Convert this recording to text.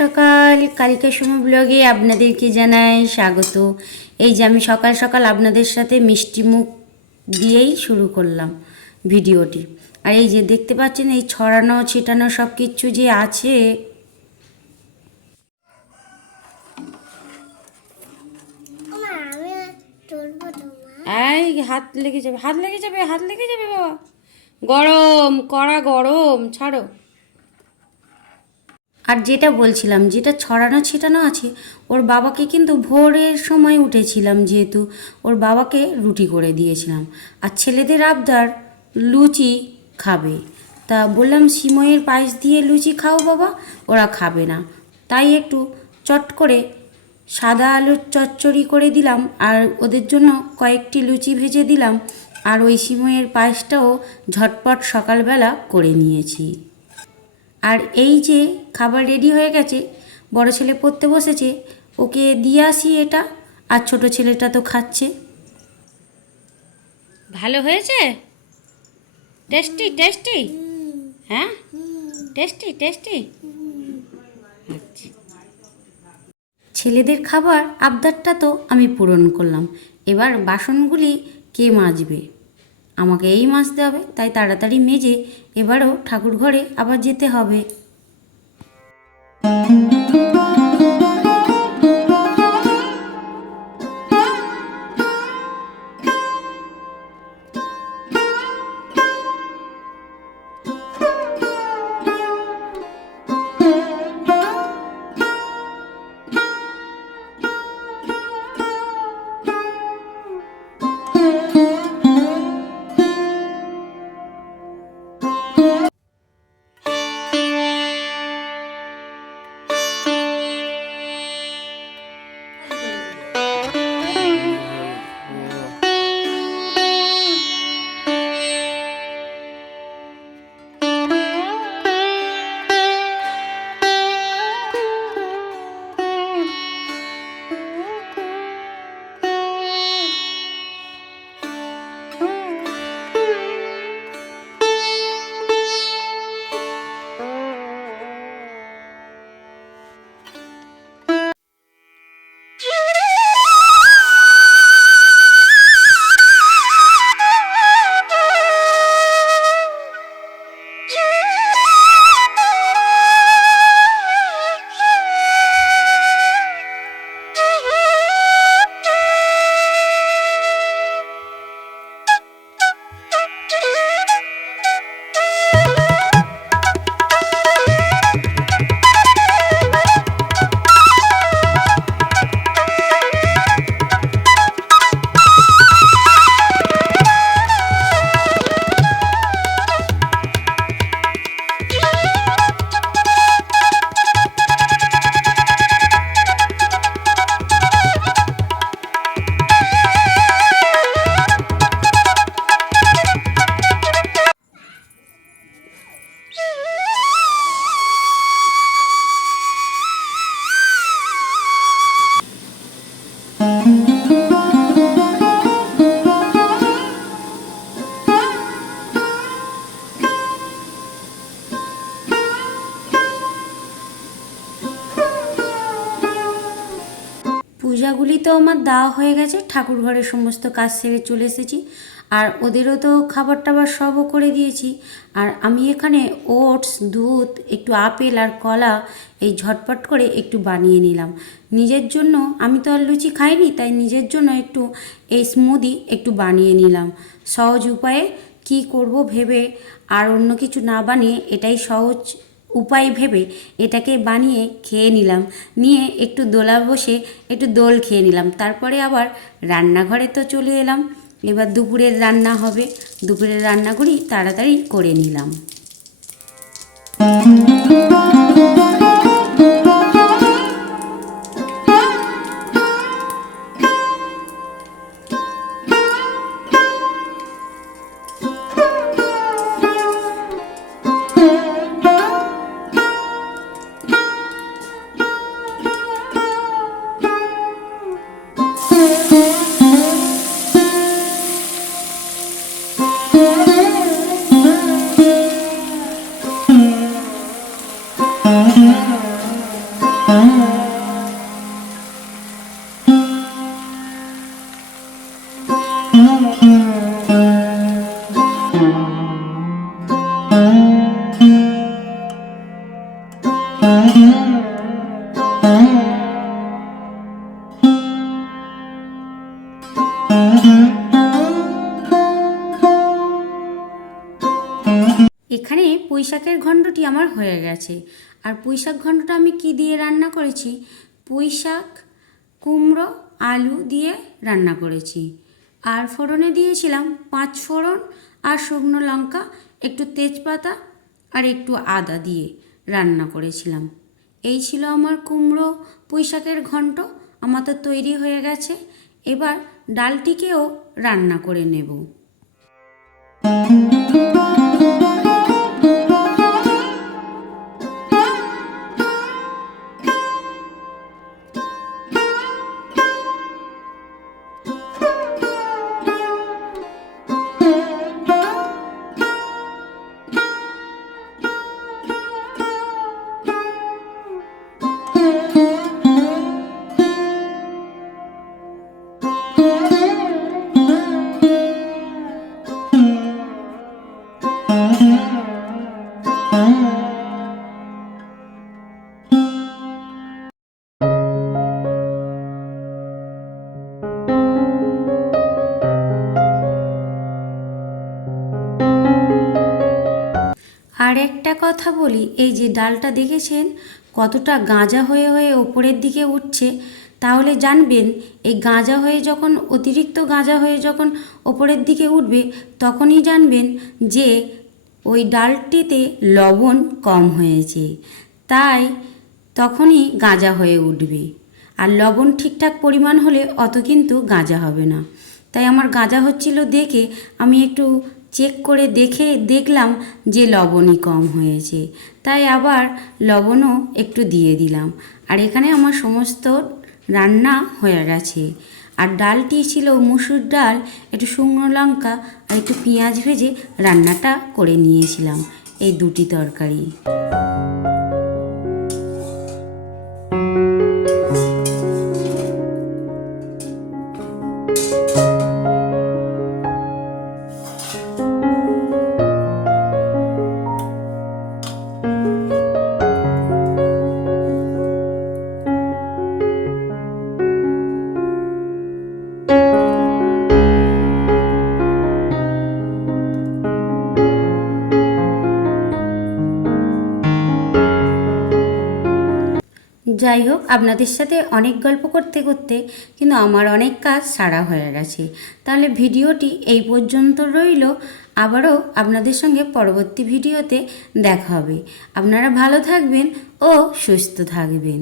সকাল। কালিকা সুমো ব্লগে আপনাদেরকে জানাই স্বাগত। এই যে আমি সকাল সকাল আপনাদের সাথে মিষ্টি মুখ দিয়েই শুরু করলাম ভিডিওটি। আর এই যে দেখতে পাচ্ছেন এই ছড়ানো ছিটানো সব কিছু যে আছে, এই হাত লেগে যাবে, হাত লেগে যাবে, হাত লেগে যাবে বাবা। গরম, কড়া গরম, ছাড়ো। আর যেটা বলছিলাম, যেটা ছড়ানো ছিটানো আছে, ওর বাবাকে কিন্তু ভোরের সময় উঠেছিলাম, যেহেতু ওর বাবাকে রুটি করে দিয়েছিলাম। আর ছেলেদের আবদার লুচি খাবে, তা বললাম সিমইয়ের পায়েস দিয়ে লুচি খাও বাবা, ওরা খাবে না। তাই একটু চট করে সাদা আলুর চচ্চড়ি করে দিলাম, আর ওদের জন্য কয়েকটি লুচি ভেজে দিলাম। আর ওই সিমইয়ের পায়েসটাও ঝটপট সকালবেলা করে নিয়েছি। আর এই যে খাবার রেডি হয়ে গেছে, বড় ছেলে পড়তে বসেছে, ওকে দিয়ে আসি এটা। আর ছোট ছেলেটা তো খাচ্ছে। ভালো হয়েছে? Tasty tasty? হ্যাঁ, টেস্টি টেস্টি। আচ্ছা, ছেলেদের খাবার আবদারটা তো আমি পূরণ করলাম। এবার বাসনগুলি কে মাজবে? আমাকে এই মাজতে হবে, তাই তাড়াতাড়ি মেজে এবারও ঠাকুর ঘরে আবার যেতে হবে। পূজাগুলি তো আমার দেওয়া হয়ে গেছে, ঠাকুর ঘরের সমস্ত কাজ সেরে চলে এসেছি। আর ওদেরও তো খাবার টাবার সবও করে দিয়েছি। আর আমি এখানে ওটস, দুধ, একটু আপেল আর কলা এই ঝটপট করে একটু বানিয়ে নিলাম নিজের জন্য। আমি তো আর লুচি খাইনি, তাই নিজের জন্য একটু এই স্মুদি একটু বানিয়ে নিলাম সহজ উপায়ে। কি করব ভেবে আর অন্য কিছু না বানিয়ে এটাই সহজ উপায় ভেবে এটাকে বানিয়ে খেয়ে নিলাম। নিয়ে একটু দোলা বসে একটু দোল খেয়ে নিলাম। তারপরে আবার রান্নাঘরে তো চলে এলাম। এবার দুপুরের রান্না হবে, দুপুরের রান্নাগুলি তাড়াতাড়ি করে নিলাম। এখানে পুঁইশাকের ঘণ্টটি আমার হয়ে গেছে। আর পুঁইশাক ঘণ্টটা আমি কি দিয়ে রান্না করেছি? পুঁইশাক, কুমড়ো, আলু দিয়ে রান্না করেছি। আর ফোড়নে দিয়েছিলাম 5 ফোড়ন আর শুকনো লঙ্কা, একটু তেজপাতা আর একটু আদা দিয়ে রান্না করেছিলাম। এই ছিল আমার কুমড়ো পুঁইশাকের ঘণ্ট। আমার তো তৈরি হয়ে গেছে। এবার ডালটিকেও রান্না করে নেব। আর একটা কথা বলি, এই যে ডালটা দেখেছেন কতটা গাঁজা হয়ে হয়ে ওপরের দিকে উঠছে, তাহলে জানবেন এই গাঁজা হয়ে যখন অতিরিক্ত গাঁজা হয়ে যখন ওপরের দিকে উঠবে, তখনই জানবেন যে ওই ডালটিতে লবণ কম হয়েছে, তাই তখনই গাঁজা হয়ে উঠবে। আর লবণ ঠিকঠাক পরিমাণ হলে অত কিন্তু গাঁজা হবে না। তাই আমার গাঁজা হচ্ছিল দেখে আমি একটু চেক করে দেখলাম যে লবণই কম হয়েছে, তাই আবার লবণও একটু দিয়ে দিলাম। আর এখানে আমার সমস্ত রান্না হয়ে গেছে। আর ডালটি ছিল মুসুর ডাল, একটু শুকনো লঙ্কা আর একটু পেঁয়াজ ভেজে রান্নাটা করে নিয়েছিলাম এই দুটি তরকারি। যাই হোক, আপনাদের সাথে অনেক গল্প করতে করতে কিন্তু আমার অনেক কাজ সারা হয়ে গেছে। তাহলে ভিডিওটি এই পর্যন্ত রইল। আবারও আপনাদের সঙ্গে পরবর্তী ভিডিওতে দেখা হবে। আপনারা ভালো থাকবেন ও সুস্থ থাকবেন।